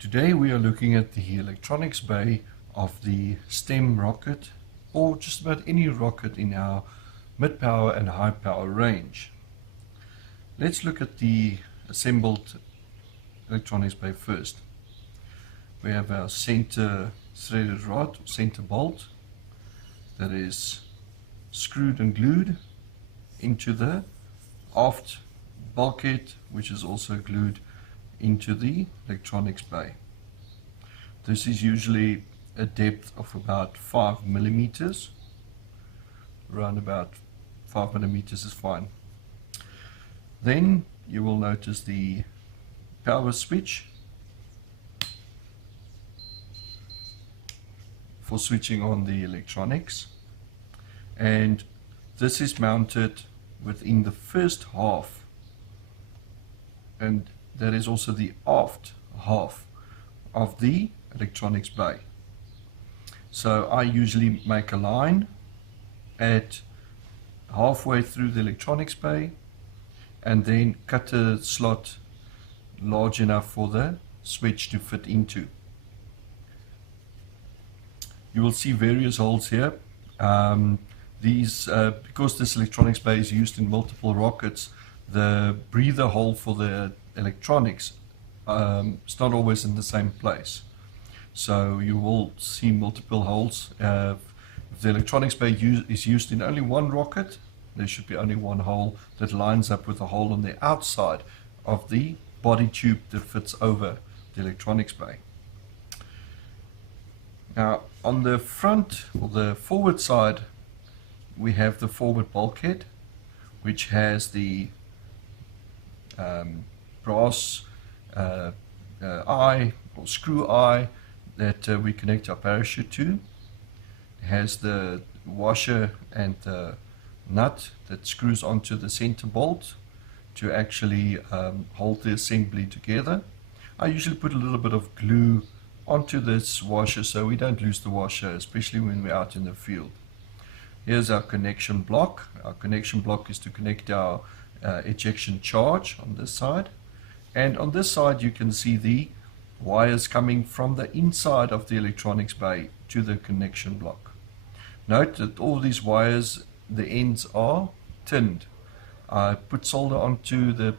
Today we are looking at the electronics bay of the STEM rocket, or just about any rocket in our mid-power and high-power range. Let's look at the assembled electronics bay first. We have our center threaded rod, center bolt, that is screwed and glued into the aft bulkhead, which is also glued into the electronics bay. This is usually a depth of about 5 millimeters. Around about 5 millimeters is fine. Then you will notice the power switch for switching on the electronics, and this is mounted within the first half, and that is also the aft half of the electronics bay. So I usually make a line at halfway through the electronics bay and then cut a slot large enough for the switch to fit into. You will see various holes here. Because this electronics bay is used in multiple rockets, the breather hole for the electronics is not always in the same place. So you will see multiple holes. If the electronics bay is used in only one rocket, there should be only one hole that lines up with a hole on the outside of the body tube that fits over the electronics bay. Now on the front, or the forward side, we have the forward bulkhead, which has the brass eye or screw eye that we connect our parachute to. It has the washer and the nut that screws onto the center bolt to actually hold the assembly together. I usually put a little bit of glue onto this washer so we don't lose the washer, especially when we're out in the field. Here's our connection block. Our connection block is to connect our ejection charge on this side, and on this side you can see the wires coming from the inside of the electronics bay to the connection block. Note that all these wires, the ends are tinned. I put solder onto the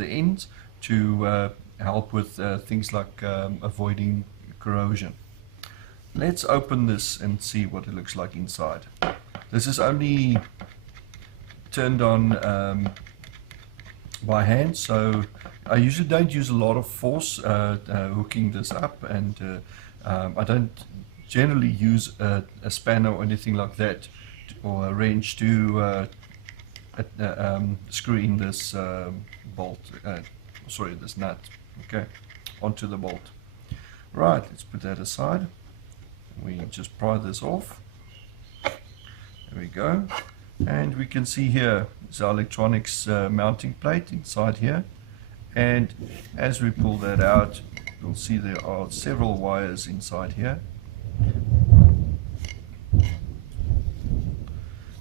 ends to help with things like avoiding corrosion. Let's open this and see what it looks like inside. This is only turned on by hand, so I usually don't use a lot of force hooking this up, and I don't generally use a spanner or anything like that, or a wrench to screw in this this nut, okay, onto the bolt. Right, let's put that aside. We just pry this off. There we go. And we can see here is our electronics mounting plate inside here. And as we pull that out, you'll see there are several wires inside here.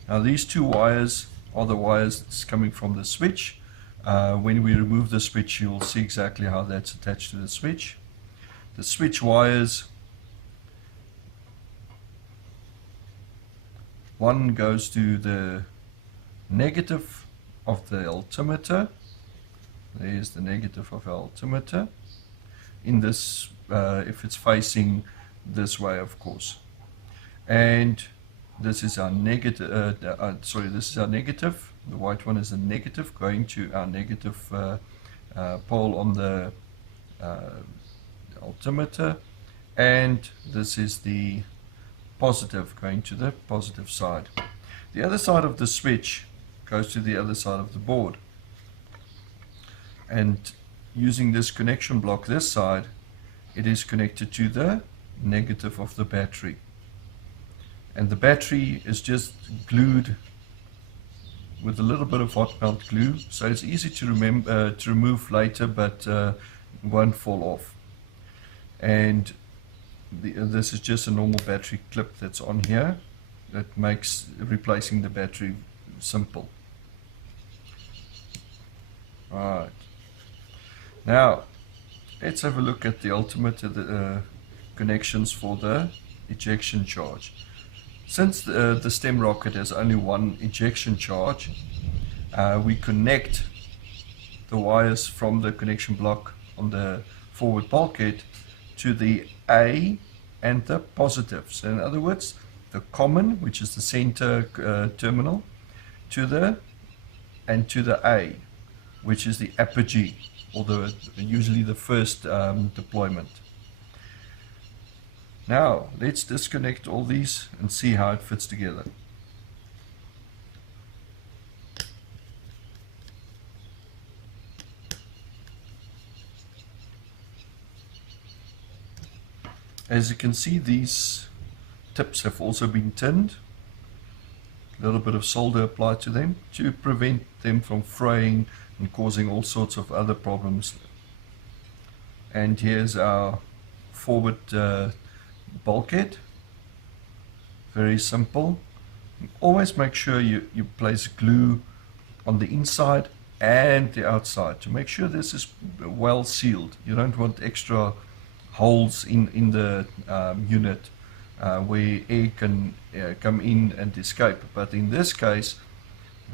Now these two wires are the wires that's coming from the switch. When we remove the switch, you'll see exactly how that's attached to the switch. The switch wires, one goes to the negative of the altimeter. There's the negative of our altimeter. In this, if it's facing this way, of course. And this is our negative. This is our negative. The white one is a negative, going to our negative pole on the altimeter, and this is the positive, going to the positive side. The other side of the switch goes to the other side of the board, and using this connection block this side, it is connected to the negative of the battery, and the battery is just glued with a little bit of hot melt glue, so it's easy to remove later, but won't fall off. And this is just a normal battery clip that's on here that makes replacing the battery simple. Right. Now, Let's have a look at the alternator connections for the ejection charge. Since the STEM rocket has only one ejection charge, we connect the wires from the connection block on the forward bulkhead to the A and the positive. So in other words, the common, which is the center terminal, to the A, which is the apogee, or usually the first deployment. Now let's disconnect all these and see how it fits together. As you can see, these tips have also been tinned. A little bit of solder applied to them to prevent them from fraying and causing all sorts of other problems. And here's our forward bulkhead. Very simple. Always make sure you place glue on the inside and the outside to make sure this is well sealed. You don't want extra holes in the unit where air can come in and escape. But in this case,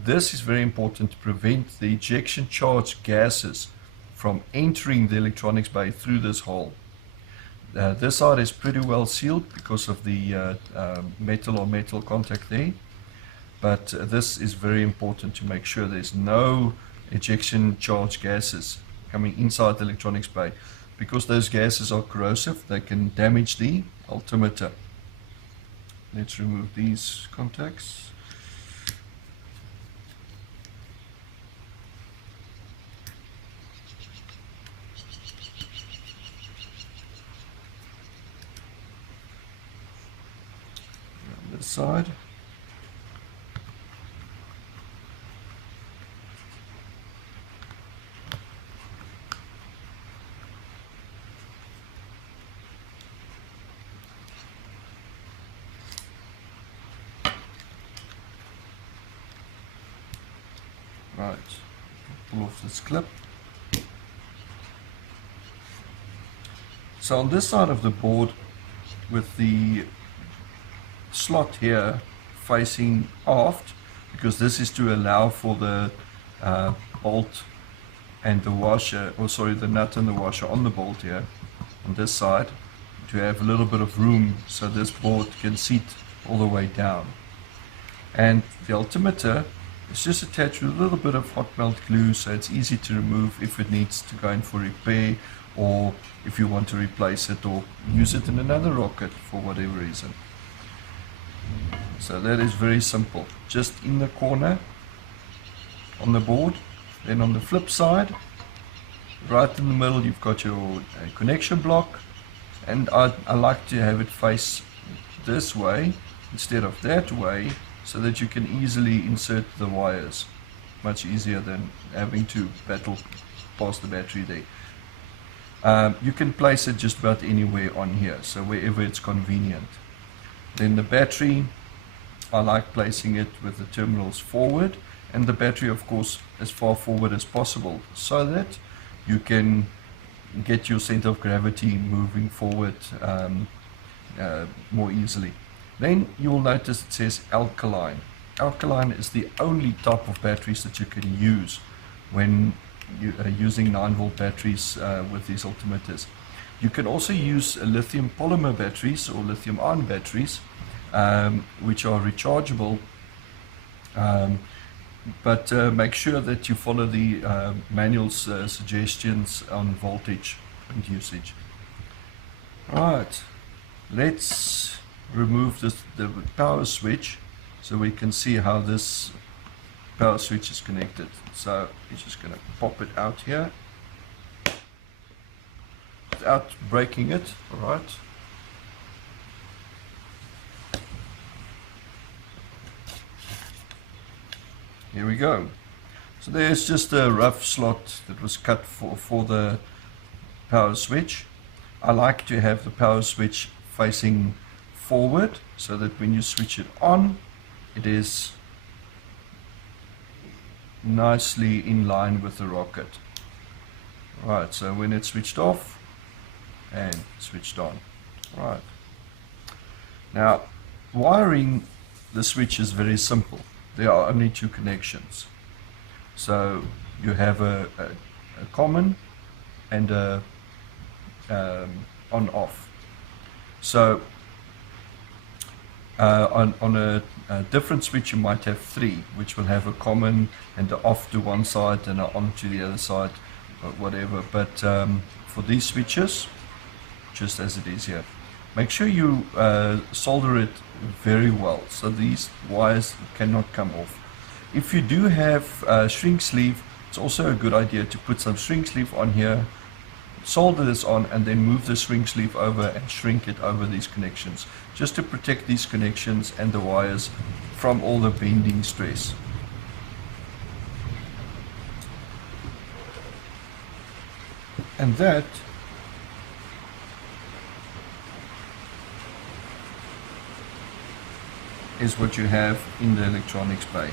this is very important to prevent the ejection charge gases from entering the electronics bay through this hole. This side is pretty well sealed because of the metal on metal contact there, but this is very important to make sure there's no ejection charge gases coming inside the electronics bay, because those gases are corrosive. They can damage the altimeter. Let's remove these contacts. On this side. Right, pull off this clip. So on this side of the board, with the slot here facing aft, because this is to allow for the bolt and the washer, or sorry, the nut and the washer on the bolt here on this side, to have a little bit of room so this board can seat all the way down. And the altimeter is just attached with a little bit of hot melt glue, so it's easy to remove if it needs to go in for repair, or if you want to replace it or use it in another rocket for whatever reason. So that is very simple, just in the corner on the board. Then on the flip side, right in the middle, you've got your connection block, and I like to have it face this way instead of that way, so that you can easily insert the wires, much easier than having to battle past the battery there. You can place it just about anywhere on here, so wherever it's convenient. Then the battery, I like placing it with the terminals forward, and the battery of course as far forward as possible, so that you can get your center of gravity moving forward more easily. Then you will notice it says alkaline. Alkaline is the only type of batteries that you can use when you are using 9-volt batteries with these altimeters. You can also use lithium polymer batteries or lithium ion batteries, which are rechargeable, but make sure that you follow the manual's suggestions on voltage and usage. Right, let's remove the power switch so we can see how this power switch is connected. So we're just going to pop it out here without breaking it. All right. Here we go. So there's just a rough slot that was cut for the power switch. I like to have the power switch facing forward, so that when you switch it on, it is nicely in line with the rocket. Right, so when it's switched off, and switched on. Right. Now, wiring the switch is very simple. There are only two connections. So you have a common and a on-off. So on a different switch you might have three, which will have a common and an off to one side and an on to the other side, or whatever. But for these switches, just as it is here, make sure you solder it very well so these wires cannot come off. If you do have shrink sleeve, it's also a good idea to put some shrink sleeve on here, solder this on, and then move the shrink sleeve over and shrink it over these connections, just to protect these connections and the wires from all the bending stress. And that is what you have in the electronics bay.